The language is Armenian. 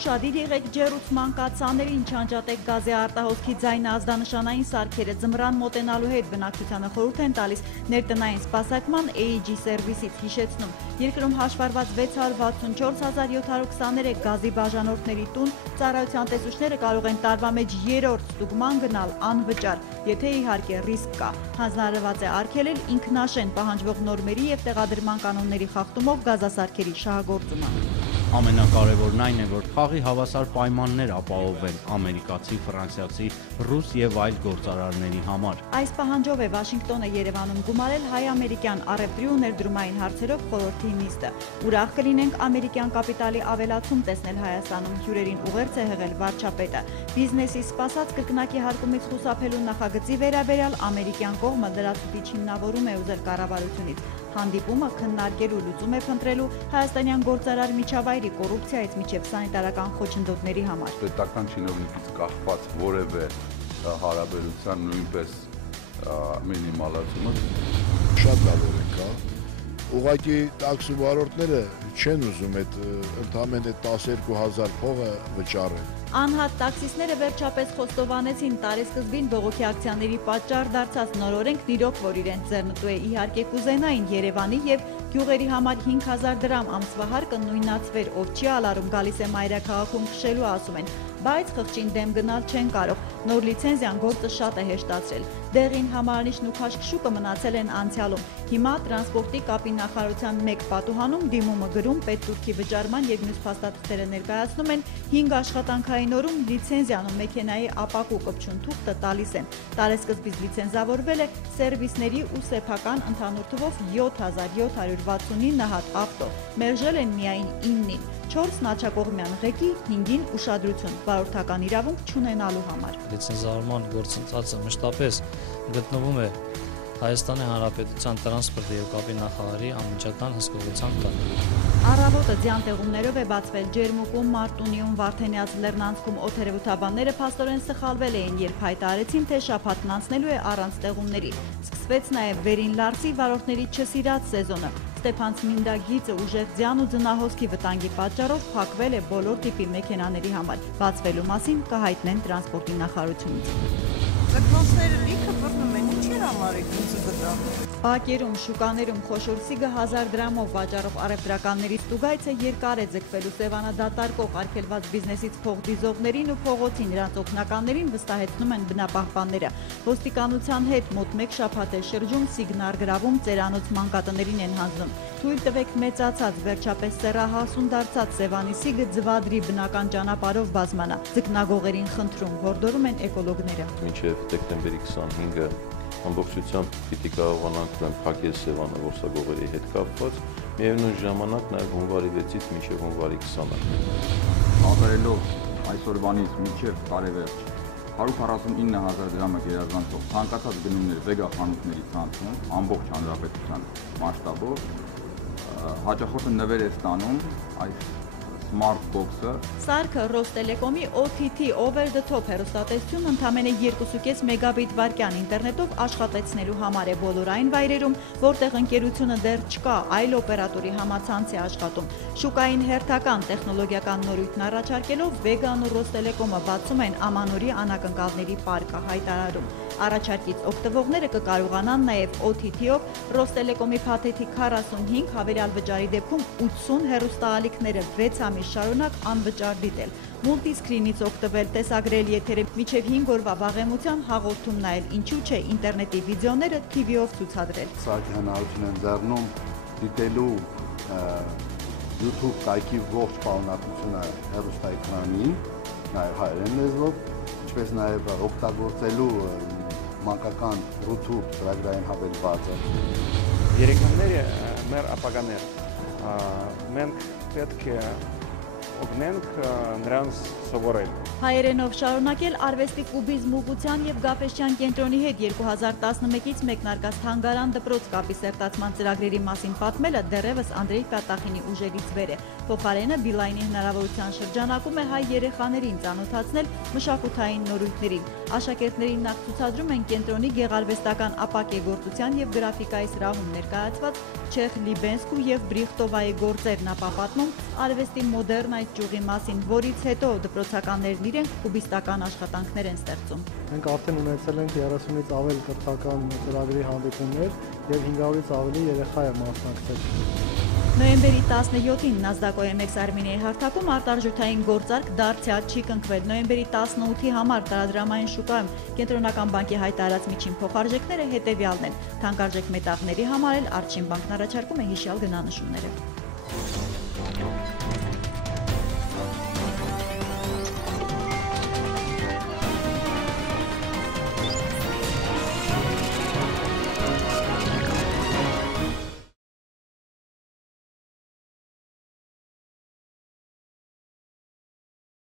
Ուշադիր եղեք ջեռուցման կաթսաներին, չանջատեք գազի արտահոսքի ձայնը ազդանշանային սարքերը, ձմռան մոտենալու հետ բնակչությանը խորհուրդ են տալիս ներտնային սպասարկման AEG սերվիսից, հիշեցնում, երկրում հաշվառված 664,723 գազի բաժանորդների տուն ծառայության տեսուչները կարող են տարվա մեջ 3-րդ ստուգման գնալ անվճար, եթե իհարկե ռիսկ կա, հանձնարարված է արգելել ինքնաշեն պահանջվող նորմերի և տեղադրման կանոնների խախտումով գազասարքերի շահագործումը։ Ամենակարևորն այն է, որ խաղի հավասար պայմաններ ապահովվեն ամերիկացի, ֆրանսիացի, ռուս և այլ գործարարների համար։ Այս պահանջով է Վաշինգտոնը Երևանում գումարել հայ-ամերիկյան առևտրի ու ներդրումային հարցերով խորհրդի նիստը։ Ուրախ կլինենք ամերիկյան կապիտալի ավելացում տեսնել Հայաստանում, հյուրերին ուղերձ է հղել վարչապետը։ Բիզնեսի սպասած կրկնակի հարկումից խուսափելու նախագծի վերաբերյալ ամերիկյան կողմը լրացուցիչ հիմնավորում է ուզել կառավարությունից։ Հանդիպումը քննարկելու լուծում է փնտրելու հայաստանյան գործարար միջավայրի կոռուպցիայից մինչև սանիտարական խոչընդոտների համար։ Պետական չինովնիկից կախված որևէ հարաբերության նույնպես մինիմալացումը շատ լավ է, ուղղակի տաքսի վարորդները չեն ուզում այդ ընդամենը 12,000 փողը վճարել։ Անհատ տաքսիստները վերջապես խոստովանեցին տարեսկզբին բողոքի ակցիաների պատճառ դարձած նոր օրենքն իրոք որ իրենց ձեռնտու է, իհարկե կուզենային Երևանի եւ գյուղերի համար 5000 դրամ ամսվա հարկը նույնացվեր, ով չի ալարում գալիս է մայրաքաղաքում քշելու, ասում են, բայց խղճին դեմ գնալ չեն կարող, նոր լիցենզիան գործը շատ է հեշտացրել, դեղին համարանիշն ու քաշքշուկը մնացել են անցյալում, հիմա տրանսպորտի կապի նախարարության մեկ պատուհանում դիմումը գրում պետտուրքի վճարման եւ մյուս փաստաթղթերը ներկայացնում են 5 աշխատանքային օրում լիցենզիան ու մեքենայի ապակու կպչուն թուղթը տալիս են, տարեսկզբից լիցենզավորվել է սերվիսների ու սեփական ընդհանուր թվով 7769 հատ ավտո, մերժել են միայն 9-ին, 4 նաչակողմյան ղեկի, 5-ին ուշադրություն, վարորդական իրավունք չունենալու համար։ Լիցենզավորման գործընթացը մշտապես գտնվում է Հայաստանի Հանրապետության տրանսպորտի և կապի նախարարի անմիջական հսկողության տակ։ Առավոտը ձյան տեղումներով է բացվել Ջերմուկում, Մարտունիում, Վարդենյաց լեռնանցքում օդերևութաբանները փաստորեն սխալվել էին, երբ հայտարարեցին, թե շաբաթն անցնելու է առանց տեղումների։ Սկսվեց նաև Վերին Լարսի վարորդների չսիրած սեզոնը։ Ստեփանցմինդա գիծը ուժեղ ձյան ու ձնահոսքի վտանգի պատճառով փակվել է բոլոր տիպի մեքենաների համար։ Բացվելու մասին կհայտնեն տրանսպորտի նախարարությունից։ Ձգնոցները լիքը բռնում են, ինչի համար է գույզը գտան։ Բակերում, շուկաներում խոշոր սիգը 1000 դրամով վաճառող առևտրականների ստուգայցը երկար է ձգվելու սևանադատարկող արգելված բիզնեսից փող դիզողներին ու փողոցի նրանց օգնականներին վստահեցնում են բնապահպանները։ Ոստիկանության հետ մոտ 1 շաբաթ է շրջում, սիգն առգրավում, ծերանոց մանկատներին են հանձնում։ Թույլ տվեք մեծացած, վերջապես սեռահասուն դարձած Սևանի սիգը ձվադրի բնական ճանապարհով բազմանա։ Ձկնագողերին խնդրում, հորդորում են էկոլոգները։ Մինչև դեկտեմբերի 25-ը ամբողջությամբ պիտի կարողանանք փակել Սևանը որսագողերի հետ կապված, միևնույն ժամանակ նաև հունվարի 6-ից մինչև հունվարի 20-ը։ Արտարելով այսօրվանից մինչև տարեվերջ 149,000 դրամը գերազանցող ցանկացած գնումներ վեգա խանութների ցանցում ամբողջ հանրապետության մասշտաբով հաճախորդը նվեր է ստանում այս Smart Box-ը։ Սարքը Ռոստելեկոմի OTT Over the Top հեռուստատեսություն ընդամենը 2.5 մեգաբիտ վայրկյան ինտերնետով աշխատեցնելու համար է բոլոր այն վայրերում, որտեղ ընկերությունը դեռ չկա, այլ օպերատորի համացանց է աշխատում։ Շուկային հերթական տեխնոլոգիական նորույթն առաջարկելով Վեգան ու Ռոստելեկոմը բացում են ամանորի անակնկալների պարկը, հայտարարում։ Առաջարկից օգտվողները կկարողանան նաև OTT-ով Ռոստելեկոմի փաթեթի 45 հավելյալ վճարի դեպքում 80 հեռուստաալիքները 6 ամիս շարունակ անվճար դիտել, մուլտիսկրինից օգտվել, տեսագրել եթերը մինչև 5 օրվա վաղեմության հաղորդում նայել, ինչու չէ ինտերնետի վիդեոները TV-ով ցուցադրել։ Սարքի հնարավորություն են ձեռնում դիտելու YouTube կայքի ողջ պարունակությունը հեռուստաէկրանին, նաև հայերեն լեզվով, ինչպես նաև օգտագործելու մանկական YouTube ծրագրային հավելվածը։ Երեխաները մեր ապագաներ, մենք պետք է օգնենք նրանց սովորել։ Հայերենով շարունակել արվեստի կուբիզմ ուղղության եւ Գաֆէսչյան կենտրոնի հետ 2011-ից մեկնարկած թանգարան դպրոց կապի սերտացման ծրագրերի մասին պատմելը դեռևս Անդրեյ Պատախինի ուժերից վեր է։ Փոխարենը Բիլայնի հնարավորության շրջանակում է հայ երեխաներին ծանոթացնել մշակութային նորույթներին։ Աշակերտներին նախ ցուցադրում են կենտրոնի գեղարվեստական ապակեգործության եւ գրաֆիկայի սրահում ներկայացված Չեխ Լիբենսկու եւ Բրիխտովայի գործերն ապապատմում արվեստի մոդեռն այդ ճյուղի մասին, որից հետո դպրոցականներն իրենք կուբիստական աշխատանքներ են ստեղծում։ Մենք արդեն ունեցել ենք 30-ից ավել կրթական ծրագրի հանդիպումներ եւ 500-ից ավելի երեխա է մասնակցել։ Նոյեմբերի 17-ին Nasdaq OMX Armenia-ի հարթակում արտարժութային գործարք դարձյալ չի կնքվել։ Նոյեմբերի 18-ի համար տարադրամային շուկայում Կենտրոնական բանկի հայտարարած միջին փոխարժեքները հետևյալն են։ Թանկարժեք մետաղների համար էլ Արջին բանկն առաջարկում է հիշյալ գնանշումները։